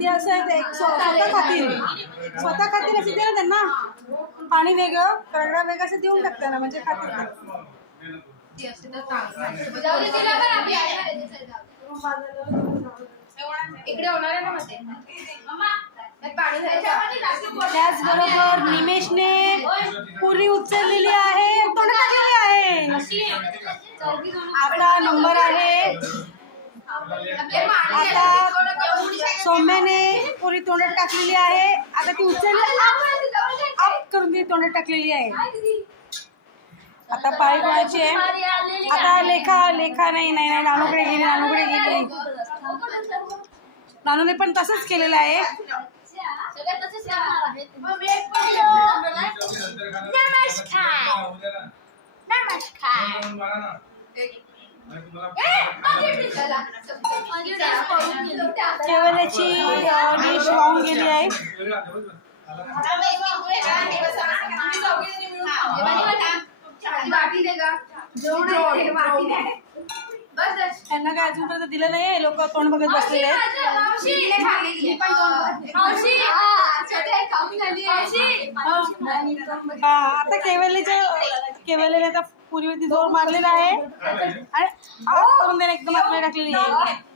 ते असं आहे, ते स्वतः खातील असं दे ना त्यांना. पाणी वेगळं करडा वेगळं असं देऊन टाकतं ना, म्हणजे खातील. इकडे होणार आहे ना मध्ये त्याचबरोबर निमेशने पुरी उचललेली आहे, तोंडात टाकलेली आहे. आता नंबर आहे. आता सौम्याने पुरी तोंडात टाकलेली आहे. आता ती उचलली अप करून ती तोंडात टाकलेली आहे. आता पाळी कोणाची आहे? आता लेखा नाही नानूकडे गेली. नानूने पण तसंच केलेलं आहे. केवल्याची डिश वाहून गेली आहे. त्यांना काय अजूनपर्यंत दिलं नाही. लोक तोंड बघत बसलेले आहेत. आता केवल्याने आता पुरीवरती जोर मारलेला आहे आणि करून त्याने एकदम आतमध्ये टाकलेली आहे.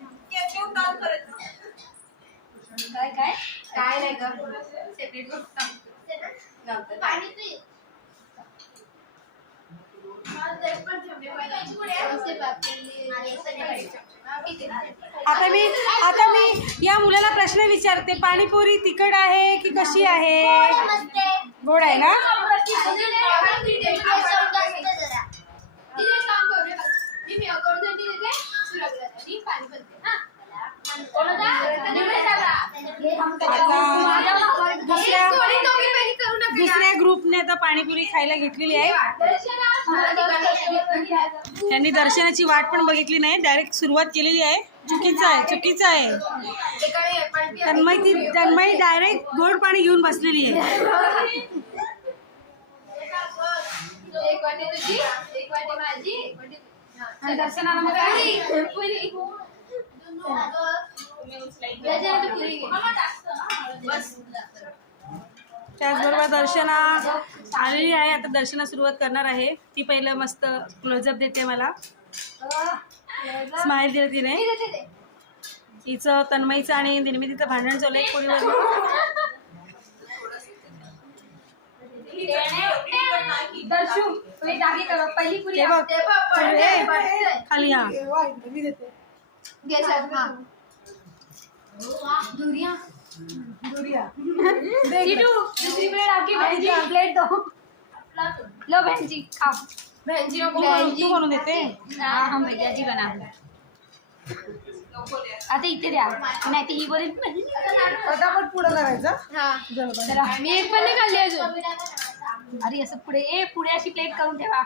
आता मी या मुलाला प्रश्न विचारते, पाणीपुरी तिखट आहे की कशी आहे? गोड आहे ना? दुसऱ्या ग्रुपने आता पाणीपुरी खायला घेतलेली आहे. त्यांनी दर्शनाची वाट पण बघितली नाही, डायरेक्ट सुरुवात केलेली आहे. चुकीचं आहे. तन्मयी डायरेक्ट गोड पाणी घेऊन बसलेली आहे. त्याचबरोबर दर्शना आलेली आहे. आता दर्शना सुरुवात करणार आहे. ती पहिलं मस्त क्लोजअप देते मला, स्माइल दिली तिने. हिचं तन्मयीचं आणि निर्मितीचं भांडण चालू आहे पुरीवर. खाली दूसरी प्लेट आपकी प्लेट दो. लो बहन जी खाओ. बहन जी तू बनवून देते. हम भैया जी बना. आता इथे द्या. नाही ती ही बोलेल पटापट पुढं करायचं. मी एक पण नाही खाल्ली अजून. अरे असं पुढे अशी प्लेट करून ठेवा.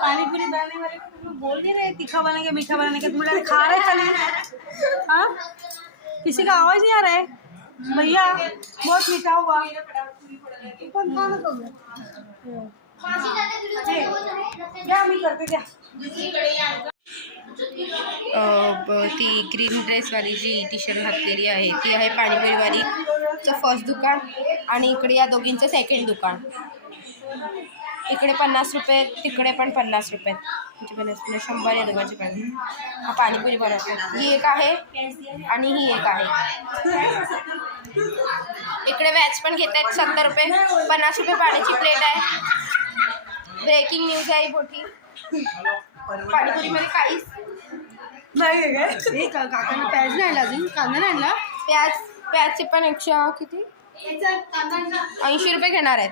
पानीपुरी बनाने वाले को बोल नहीं रहे तीखा बनेंगे मीठा बनेंगे, तुम लोग खा रहे खाली. हाँ, किसी का आवाज नहीं आ रहा है भैया, बहुत मीठा हुआ. मी करते द्या. ती ग्रीन ड्रेसवाली जी टी शर्ट घातलेली आहे ती आहे पाणीपुरीवालीचं फर्स्ट दुकान. आणि इकडे या दोघींचं सेकंड दुकान. इकडे 50 रुपये, तिकडे पण 50 रुपये. म्हणजे 100 या दोघांची पाणी. हा पाणीपुरी बनवतो. ही एक आहे आणि ही एक आहे. इकडे व्याज पण घेत आहेत 70 रुपये. 50 रुपये पाण्याची प्लेट आहे. ब्रेकिंग न्यूज आहे मोठी. पाणीपुरीमध्ये काहीच नाही काय. काकांना प्याज नाही आणला अजून, कांदा नाही आणला. प्याजचे पण 100 किती 80 रुपये घेणार आहेत.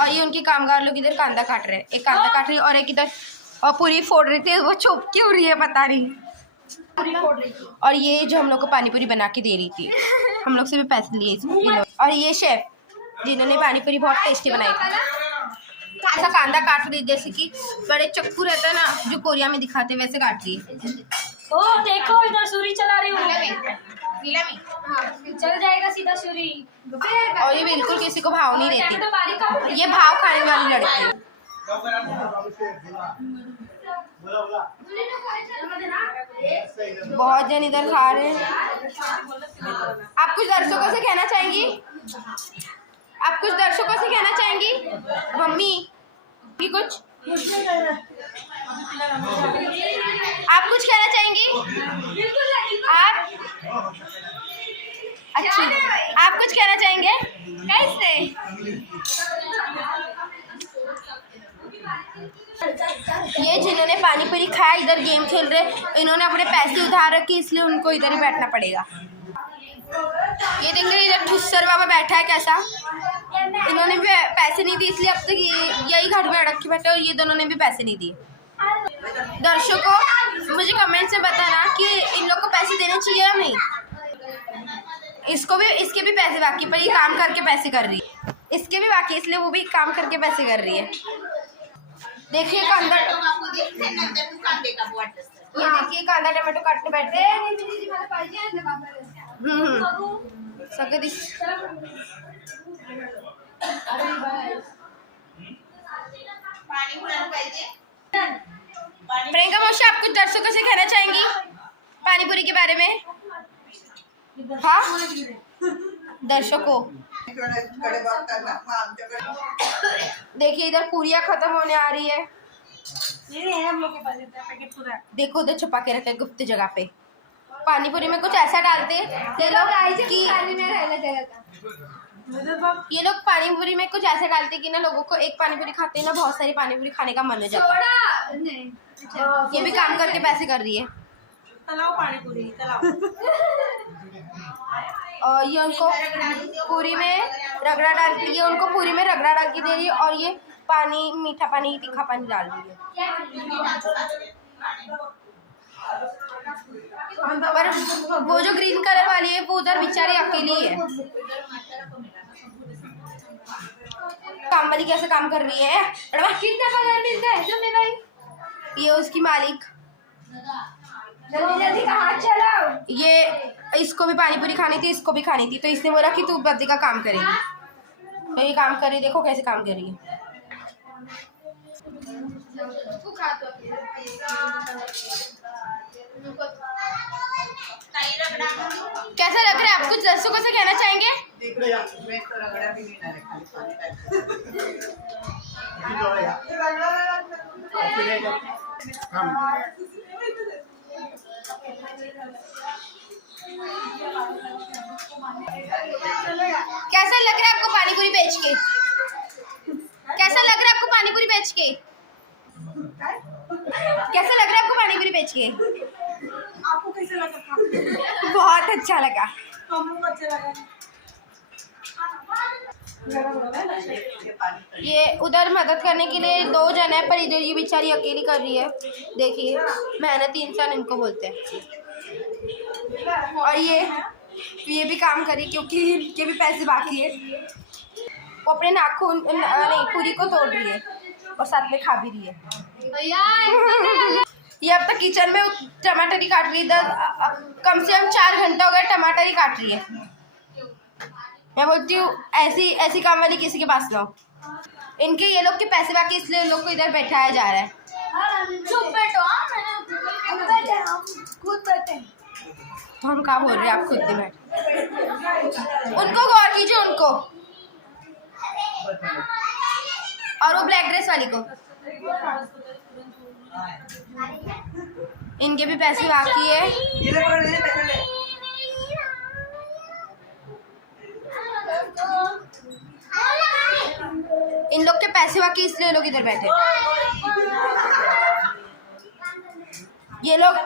और ये उनके कामगार लोग इधर कांदा काट रहे हैं. एक कांदा काट रही है और एक इधर पूरी फोड़ रही थी. वो चौपकी हो रही है पता नहीं. और ये जो हम लोग को पानीपुरी बना के दे रही थी, हम लोग से भी पैसे लिए. और ये शेफ जिन्होंने पानीपुरी बहुत टेस्टी बनाई थी. ऐसा कांदा काट रही जैसे कि बड़े चक्कू रहता है ना जो कोरिया में दिखाते हैं, वैसे काट रही है. ओ देखो इधर सूरी चला रही हूँ. चल जाएगा सीधा सूरी. और ये बिल्कुल किसी को भाव नहीं देती. ये भाव खाने वाली लड़की है. बहुत जन इधर खा रहे हैं। आप कुछ दर्शकों से कहना चाहेंगी? आप कुछ दर्शकों से कहना चाहेंगी मम्मी कि कुछ? आप कुछ कहना चाहेंगी? आप अच्छा, आप कुछ कहना चाहेंगे? कैसे? ये जिन्होंने पानी पूरी खाया इधर गेम खेल रहे, इन्होंने अपने पैसे उधार रखे इसलिए उनको इधर ही बैठना पड़ेगा। ये देख रहे इधर ठुस्सर बाबा बैठा है कैसा। इन्होंने भी पैसे नहीं दिए इसलिए अब तक यही घर में अड़क के बैठे और ये दोनों ने भी पैसे नहीं दिए। दर्शकों मुझे कमेंट से बताना कि इन लोग को पैसे देने चाहिए या नहीं। इसके भी पैसे बाकी पर ये काम करके पैसे कर रही है। इसके भी बाकी इसलिए वो भी काम करके पैसे कर रही है। देखिए कांदा, ये देखिए कांदा टमाटो काटने बैठे प्रियंका मौसी, आप कुछ दर्शकों से कहना चाहेंगी पानीपुरी के बारे में? हाँ दर्शकों देखिए इधर पूरियाँ खत्म होने आ रही है। हम लोग के पास पैकेट पूरा। देखो उधर छुपा के रखे गुप्त जगह पे। पानीपुरी में कुछ ऐसा डालते ये लोग कि ये लोग पानीपुरी में कुछ ऐसा डालते कि ना लोगों को एक पानीपुरी खाते हैं ना बहुत सारी पानीपुरी खाने का मन हो जाता है। ये भी काम करके पैसे कर रही है। पानीपुरी और ये उनको पूरी में रगड़ा डाल, ये उनको पूरी में रगड़ा डाल के दे रही है और ये पानी मीठा पानी तीखा पानी डाल रही है। पर वो जो ग्रीन कलर वाली है वो उधर बेचारी अकेली है। काम वाली कैसे काम कर रही है? कितना पगार मिलता है तुम्हें भाई? ये उसकी मालिक। जल्दी जल्दी कहाँ चलाओ। ये इसको भी पानीपुरी खानी थी, इसको भी खानी थी, तो इसने बोला कि तू बद्दी का काम करेगी। तो ये काम कर रही, देखो कैसे काम कर रही है। कैसा लग रहा है? आप कुछ दर्शकों से कहना चाहेंगे? कैसा लग रहा है आपको पानीपुरी बेच के? कैसा लग रहा है आपको पानीपुरी बेच के? कैसा लग रहा है आपको पानीपुरी बेच के? आपको कैसा लगा? बहुत अच्छा लगा। हम लोग अच्छा लगा। ये उधर मदद करने के लिए 2 जन है पर इधर ये बेचारी अकेली कर रही है। देखिए मेहनती इंसान इनको बोलते हैं। और ये भी काम करी क्योंकि इनके भी पैसे बाकी है। वो अपने नाखून नहीं पूरी को तोड़ रही है और साथ में खा भी रही है। ये अब तक किचन में टमाटर ही काट रही है। कम से कम 4 घंटा हो गया टमाटर ही काट रही है। मैं बोलती हूँ ऐसी काम वाली किसी के पास ना हो। इनके ये लोग के पैसे बाकी इसलिए लोग को इधर बैठाया जा रहा है। तो हम क्या बोल रहे हैं? आप खुद ही बैठे। उनको गौर कीजिए उनको और वो ब्लैक ड्रेस वाली को। इनके भी पैसे बाकी है। इन लोग के पैसे बाकी इसलिए लोग इधर बैठे। ये लोग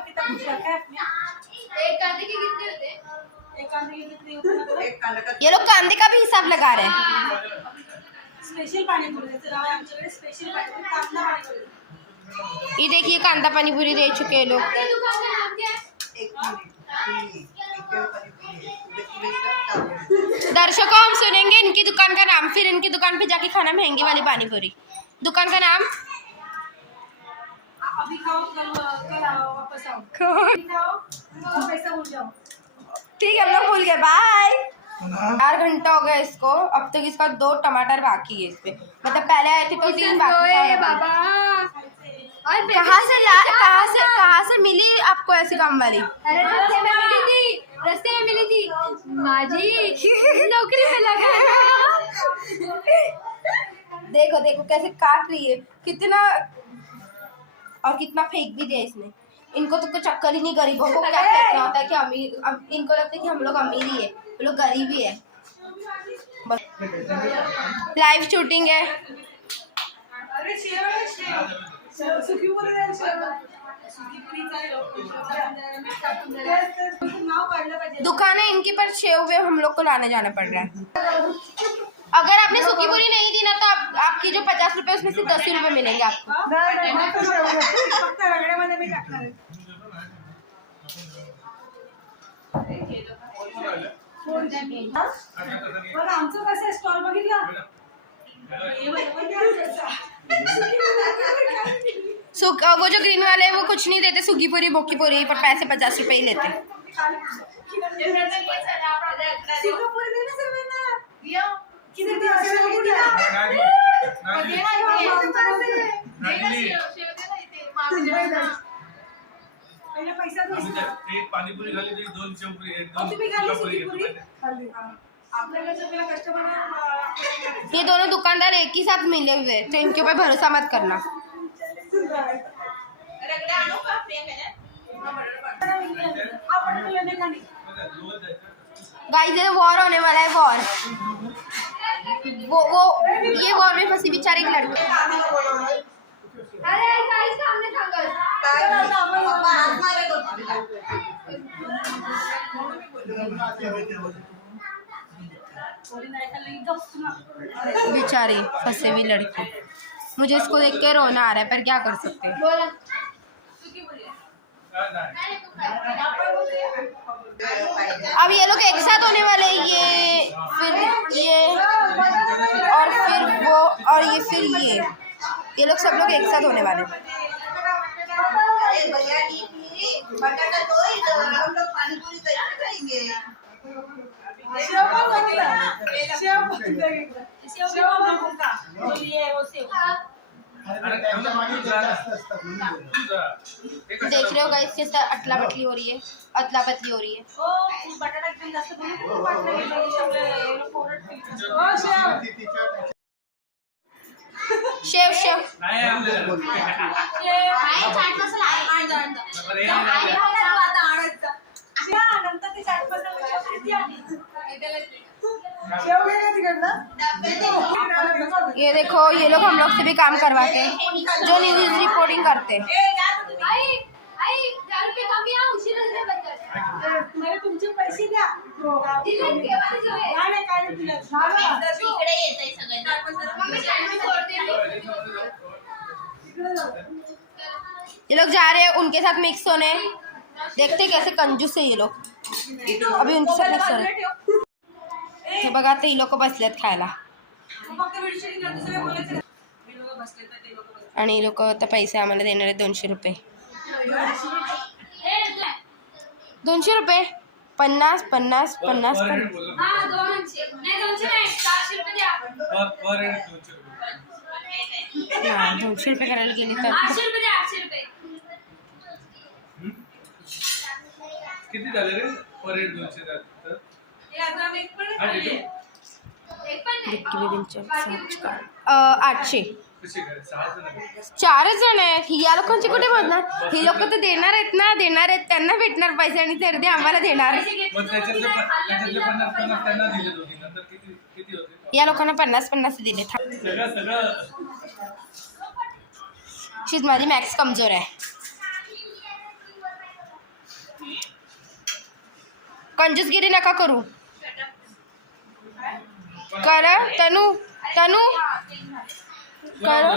ये लोग कांदे का भी हिसाब लगा रहे हैं। Special panipuri special panipuri. ये देखिए कांदा पानीपुरी दे चुके हैं लोग। दर्शकों हम सुनेंगे इनकी दुकान का नाम, फिर इनकी दुकान पे जाके खाना महंगी वाली पानीपुरी। दुकान का नाम अभी खाओ कल आओ वापस आओ। पैसा भूल जाओ। ठीक है हम लोग भूल गए। बाय। 4 घंटा हो गया इसको, अब तक इसका 2 टमाटर बाकी है इस पे। मतलब पहले आए थे तो 3 बाकी। कहाँ से मिली आपको ऐसी काम वाली? अरे रास्ते में मिली थी माझी नौकरी में लगा है। देखो देखो कैसे काट रही है, कितना और कितना फेंक भी दिया इसने। इनको तो कुछ अक्ल ही नहीं, गरीबों को क्या फेंकना होता है कि अमीर, अब इनको लगता है कि हम लोग अमीर ही है, वो लोग गरीब ही है। लाइव शूटिंग है। दुकान है इनकी, पर शेव वेव हम लोग को लाने जाना पड़ रहा है। अगर आपने सूखी पूरी नहीं दी ना तो आपकी जो 50 रुपए उसमें से 10 रुपए मिलेंगे आपको। आमचं कसं स्टॉल बघितला वो जो ग्रीन वाले हैं वो कुछ नहीं देते, सूखी पूरी बोकी पूरी, पर पैसे 50 रुपए ही लेते हैं। एक पाणीपुरी खाली तरी 2 शेवपुरी, 2 ये दोनों दुकानदार एक ही साथ मिले हुए हैं, तो इनके ऊपर भरोसा मत करना। गाइस ये वॉर होने वाला है, वॉर। वो ये वॉर में फंसी बेचारी एक लड़की। अरे गाइस सामने था बेचारी फंसी हुई लड़की। मुझे इसको देख के रोना आ रहा है, पर क्या कर सकते हैं। अब ये लोग एक साथ होने वाले हैं, ये फिर ये और फिर वो और ये फिर ये लोग सब लोग एक साथ होने वाले हैं। देख रहे हो गाइस कैसे अटला बटली हो रही है, अदला बदली हो रही है। शेव शेव ये देखो, ये लोग हम लोग से भी काम करवाते हैं, जो न्यूज़ रिपोर्टिंग करते हैं। तुमचे पैसे द्या ये लोग जा रहे हैं उनके साथ मिक्स होने। देखते कैसे कंजूस है ये लोग, अभी उनके साथ मिक्स होने। हे बघा ते लोक बसलेत खायला आणि लोक आता पैसे आम्हाला देणार आहेत 200 रुपये। 200 रुपये 50 50 50 हाँ 200 नाही 400 रुपये द्या। हाँ 200 रुपये करायला गेली तर 800 रुपये द्या 800 रुपये। किती झाले रे? पर हेड 200 झाले तर एक पण नाही 800 कशी काय? 6 जण 4 जण आहेत। या लोकांचे कुठे बघणार, ही लोक तर देणार आहेत ना, देणार आहेत त्यांना भेटणार पैसे आणि ते आम्हाला देणार। मग त्याच्यातले 50 त्यांना दिले दोघी, नंतर किती होते? या लोकांना 50 दिले। सगळं शीज माझी मॅक्स कमजोर आहे। कंजूसगिरी नका करू। करा तनू तनू करा।